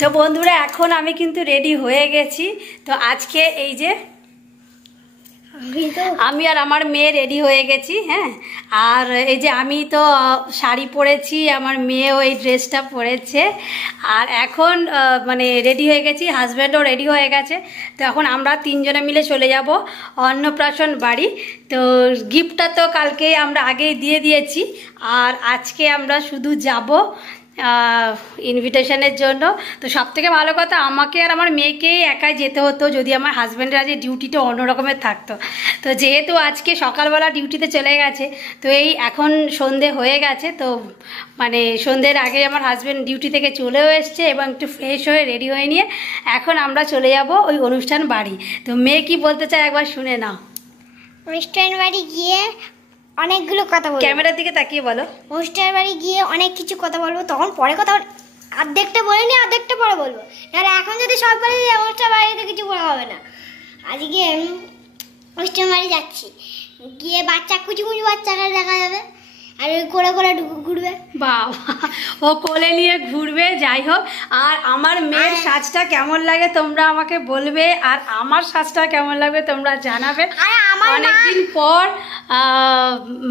তো বন্ধুরা এখন আমি কিন্তু রেডি হয়ে গেছি। তো আজকে এই যে আমি আর আমার মেয়ে রেডি হয়ে গেছি। হ্যাঁ, আর এই যে আমি তো শাড়ি পরেছি, আমার মেয়েও এই ড্রেসটা পরেছে। আর এখন মানে রেডি হয়ে গেছি, হাজব্যান্ডও রেডি হয়ে গেছে। তো এখন আমরা তিনজনে মিলে চলে যাব অন্নপ্রাশন বাড়ি। তো গিফটটা তো কালকে আমরা আগেই দিয়ে দিয়েছি, আর আজকে আমরা শুধু যাব ইনভিটেশনের জন্য। তো সব থেকে ভালো কথা, আমাকে আর আমার মেয়েকেই একাই যেতে হতো যদি আমার হাজব্যান্ডের আজকে ডিউটিটা অন্য রকমের থাকতো। তো যেহেতু আজকে সকালবেলা ডিউটিতে চলে গেছে, তো এই এখন সন্ধে হয়ে গেছে। তো মানে সন্ধ্যের আগে আমার হাজব্যান্ড ডিউটি থেকে চলেও এসছে এবং একটু ফ্রেশ হয়ে রেডি হয়ে নিয়ে এখন আমরা চলে যাব ওই অনুষ্ঠান বাড়ি। তো মেয়ে কি বলতে চায় একবার শুনে নাও। অনুষ্ঠান বাড়ি গিয়ে অনেকগুলো কথা বলবো। ক্যামেরার দিকে তাকিয়ে বলো। অনুষ্ঠান বাড়ি গিয়ে অনেক কিছু কথা বলবো, তখন পরে কথা অর্ধেকটা বলে নি, অর্ধেকটা পরে বলবো। নাহলে এখন যদি সব বলে দিই অনুষ্ঠান বাড়িতে কিছু বলা হবে না। আজকে অনুষ্ঠান বাড়ি যাচ্ছি, গিয়ে বাচ্চা কুচি কুচি বাচ্চারা দেখা যাবে, আর ওই কোলে কোলে ঘুরবে। বাবা, ও কোলে নিয়ে ঘুরবে। যাই হোক, আর আমার মেয়ের সাজটা কেমন লাগে তোমরা আমাকে বলবে, আর আমার সাজটা কেমন লাগবে তোমরা জানাবে। অনেকদিন পর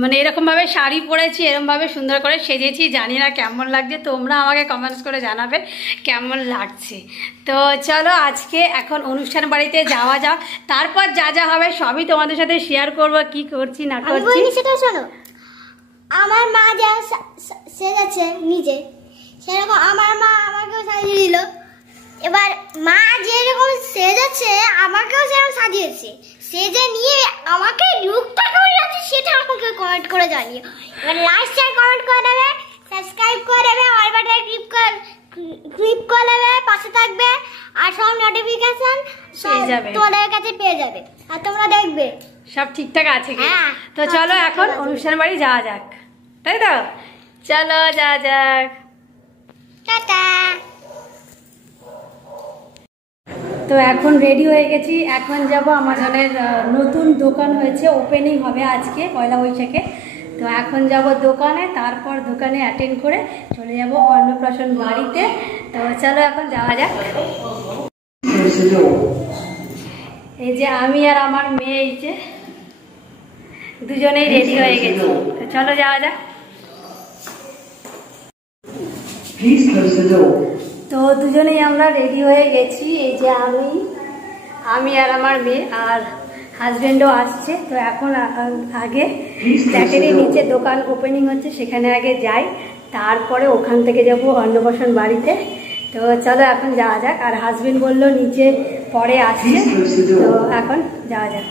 মানে এরকম ভাবে শাড়ি পরেছি, এরকম ভাবে সুন্দর করে সেজেছি, জানি না কেমন লাগছে। তোমরা আমাকে কমেন্টস করে জানাবে কেমন লাগছে। তো চলো আজকে এখন অনুষ্ঠান বাড়িতে যাওয়া যাক, তারপর যা যা হবে সবই তোমাদের সাথে শেয়ার করবো, কি করছি না করছি সেটা শোনো। আমার মা যা সেজেছে নিজে, সেরকম আমার মা আমাকেও সাজিয়ে দিল। এবার মা যেরকম সেজেছে আমাকেও সেরকম সাজিয়েছে, সেজে নিয়ে আমাকে লুকটা কেমন লাগছে সেটা আমাকে কমেন্ট করে জানিও। এবার লাইক শেয়ার কমেন্ট করে দেবে, সাবস্ক্রাইব করে দেবে, অল বাটনে ক্লিক করে দেবে, পাশে থাকবে, আর সব নোটিফিকেশন পেয়ে যাবে, তোমাদের কাছে পেয়ে যাবে, আর তোমরা দেখবে সব ঠিকঠাক আছে। তো চলো এখন অনুষ্ঠান বাড়ি যাওয়া যাক, তাই তো? চলো যাওয়া যাক, টাটা। তো এখন রেডি হয়ে গেছি, এখন যাব আমাজনের নতুন দোকান হয়েছে, ওপেনিং হবে আজকে পয়লা বৈশাখে। তো এখন যাব দোকানে, তারপর দোকানে অ্যাটেন্ড করে চলে যাব অন্নপ্রাশন বাড়িতে। তো চলো এখন যাওয়া যাক। এই যে আমি আর আমার মেয়ে, এই যে দুজনেই রেডি হয়ে গেছি। তো চলো যাওয়া যাক। তো দুজনেই আমরা রেডি হয়ে গেছি। এই যে আমি আর আমার মেয়ে, আর হাজব্যান্ডও আসছে। তো এখন আগে ফ্ল্যাটেরই নিচে দোকান ওপেনিং হচ্ছে, সেখানে আগে যাই, তারপরে ওখান থেকে যাব অন্নপ্রাশন বাড়িতে। তো চলো এখন যাওয়া যাক। আর হাজব্যান্ড বললো নিচে পরে আসছে, তো এখন যাওয়া যাক।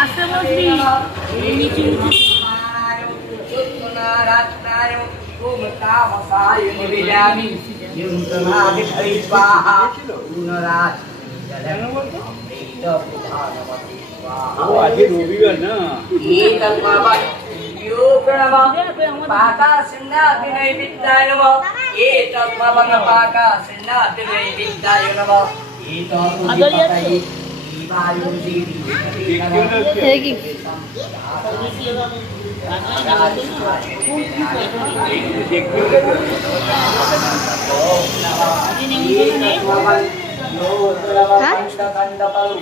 আসতে বলছি রবিবার না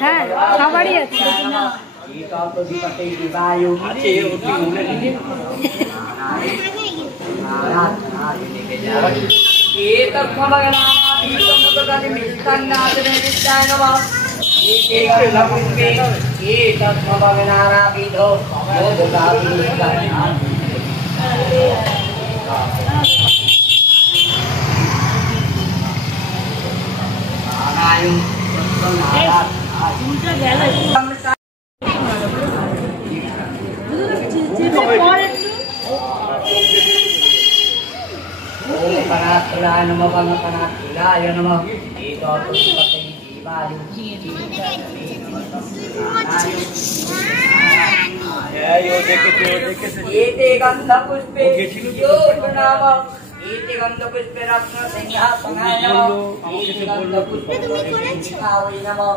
হ্যাঁ, সবারই আছে। एते गन्धपुष्पे योगनामः एते गन्धपुष्पे रत्नसिंहासनाय नमः एते गन्धपुष्पे तुलसीकाय नमः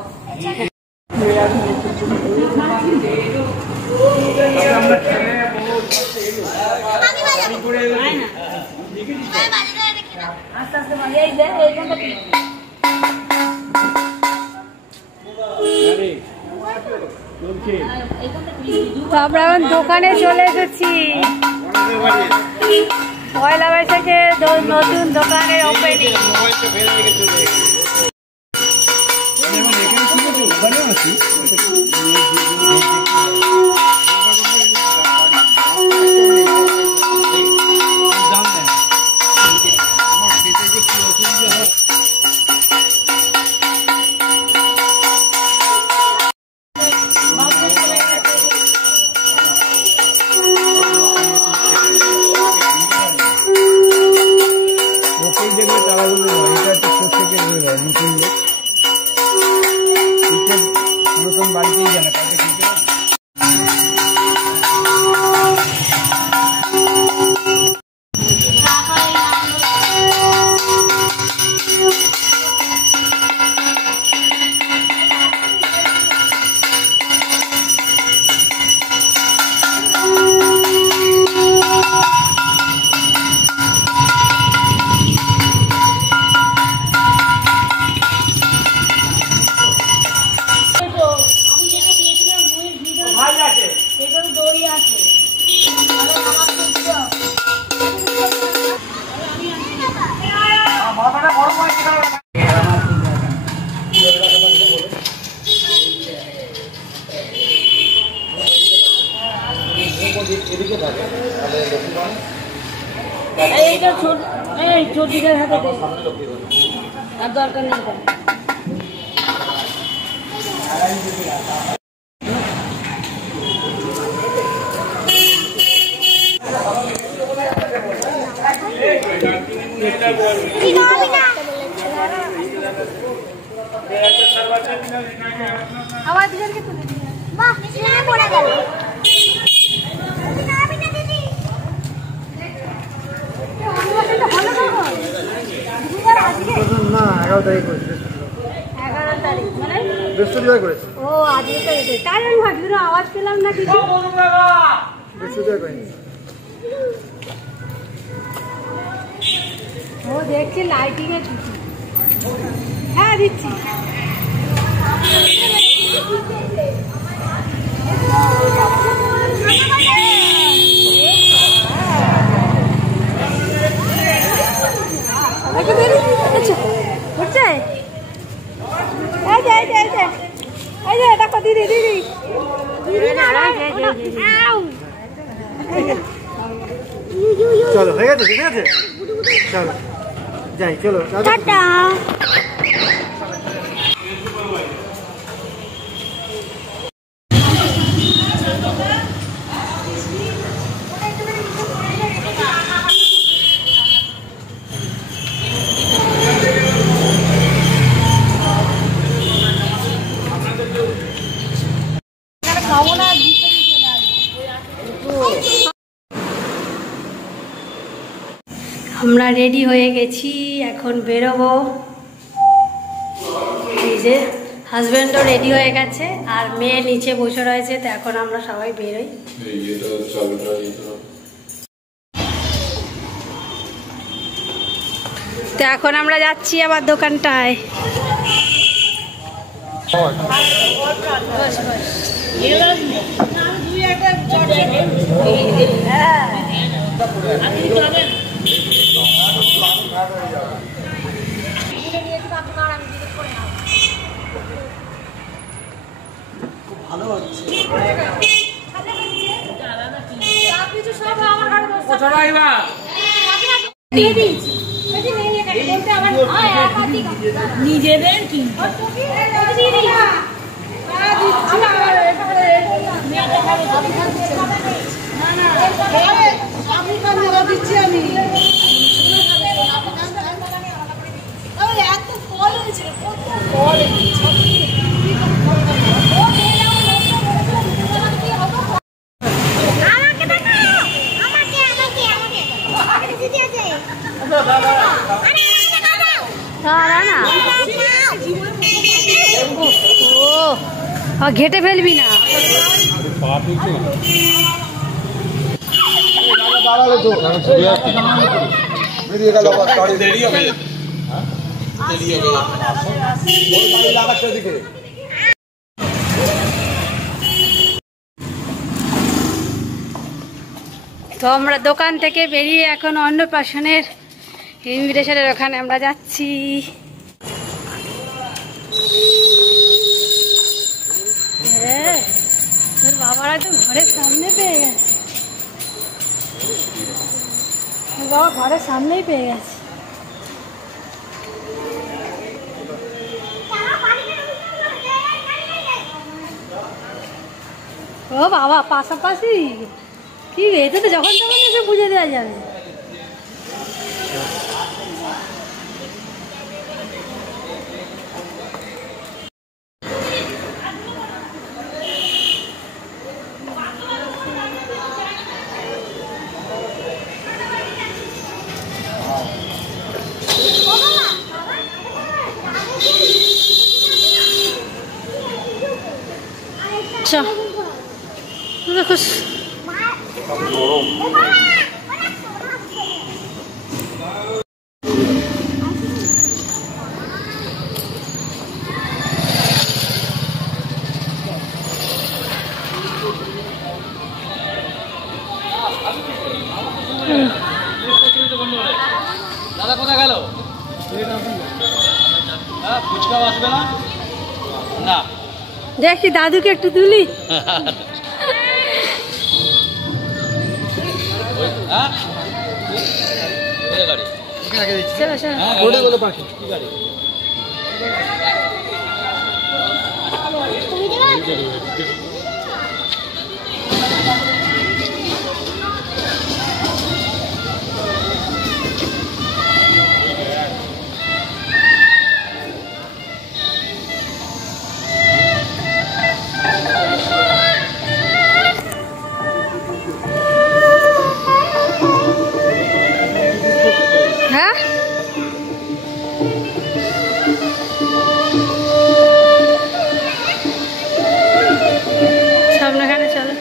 আমরা এখন দোকানে চলে এসেছি। পয়লা বৈশাখে নতুন দোকানের ওপেনিং। ছোটিদের হাতে আর দরকার নেই। আবার দুজনকে তুলে দিই। বাহ, ছেলে পড়ে গেল। না 11 তারিখ করেছে। 11 তারিখ মানে বৃহস্পতিবার করেছে। ও আজকে তো এসে তাই আমি ভাবছি আওয়াজ পেলাম না কিছু। বৃহস্পতিবার করেনি। ও দেখছি লাইটিং এর কিছু। হ্যাঁ দিচ্ছি। বুঝছে এই যে দেখো দিদি দিদি চলো হয়ে গেছে, ঠিক আছে, চলো যাই, চলো টাটা। আমরা রেডি হয়ে গেছি, এখন বেরোবো। এই যে হাজব্যান্ডও রেডি হয়ে গেছে আর মেয়ে নিচে বসে রয়েছে, তো এখন আমরা সবাই বেরোই। তো এখন আমরা যাচ্ছি আবার দোকানটায়। ভালো হচ্ছে। নিজেদের কি দিচ্ছি আমি। এত ফল হয়েছে, ফল ও ঘেটে ফেলবি না। তো আমরা দোকান থেকে বেরিয়ে এখন অন্নপ্রাশনের ইনভিটেশনের ওখানে আমরা যাচ্ছি। তোর বাবারা তো ঘরের সামনে পেয়ে গেছে, তোর বাবা ঘরের সামনেই পেয়ে গেছে। ও বাবা পাশাপাশি কি এতে তো যখন তখন এসে বুঝে দেওয়া যাবে। আচ্ছা দেখো দাদা কোথায় গেল? ফুচকাও আসবে না? না দেখি দাদুকে একটু তুলি। চলো চলো পাখি হ্যাঁ সামনেখানে চলো।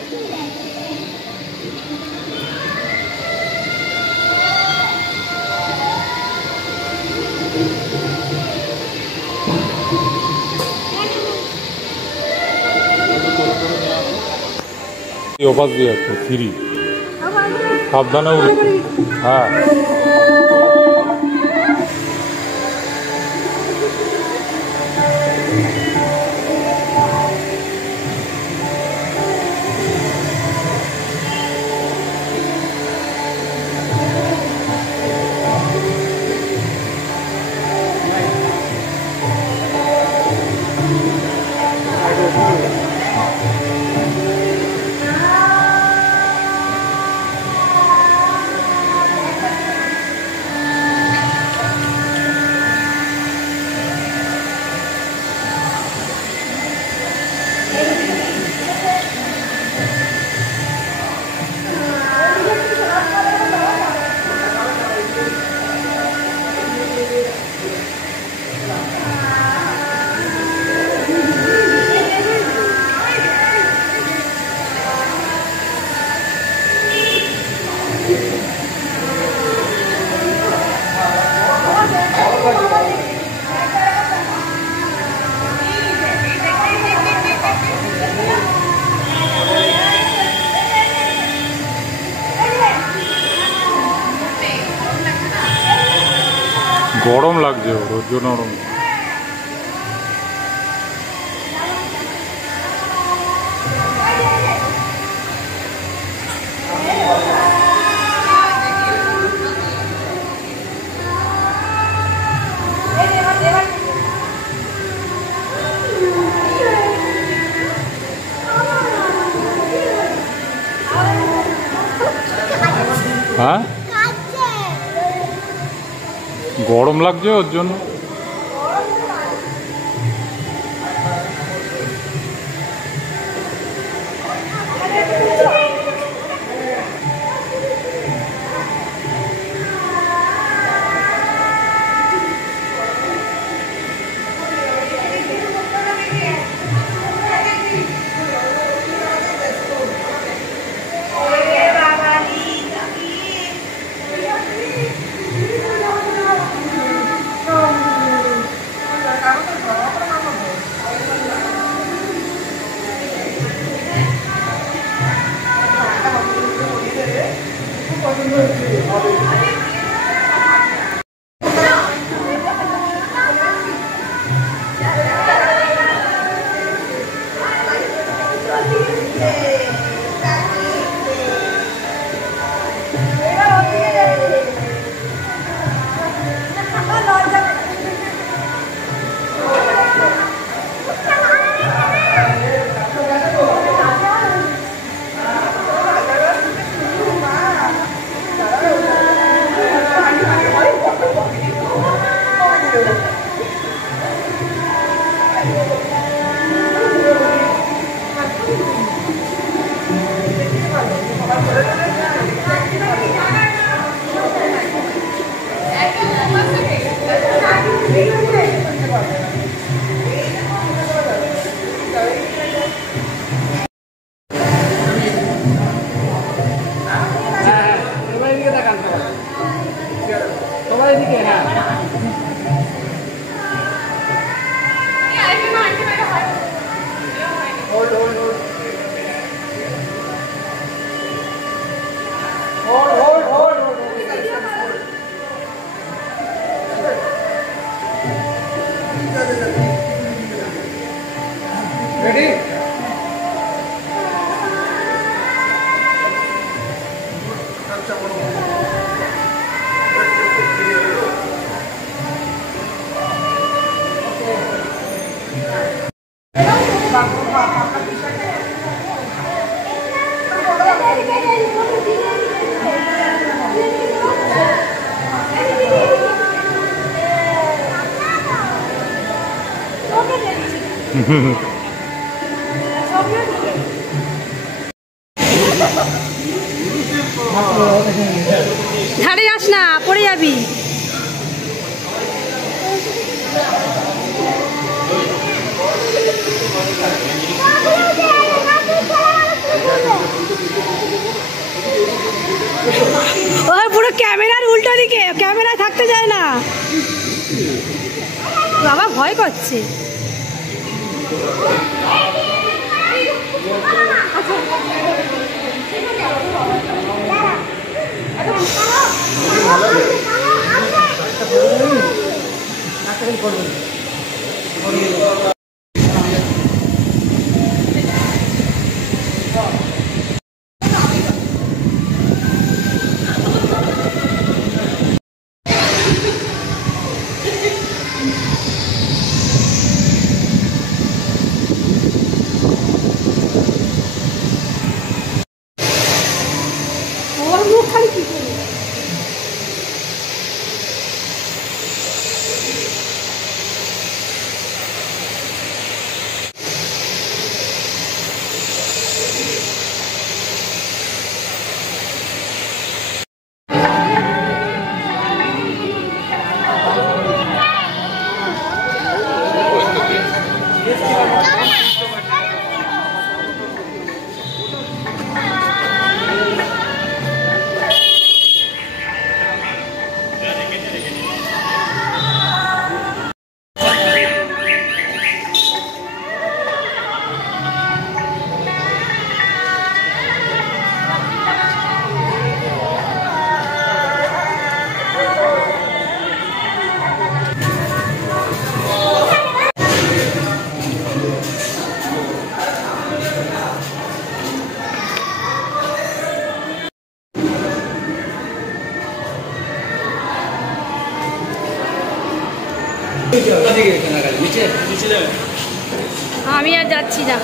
ওপাশ দিয়ে আছে ফ্রি, সাবধানে উঠে। হ্যাঁ গরম লাগছে ওর জন্য। হ্যাঁ গরম লাগছে ওর জন্য। ঝাড়ে যাস না, পড়ে যাবি। ওর পুরো ক্যামেরার উল্টো দিকে, ক্যামেরা থাকতে যায় না। বাবা ভয় করছে। আমি আর যাচ্ছি না।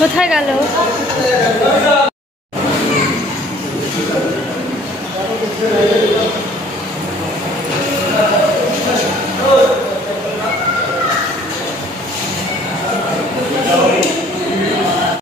কোথায় গেল?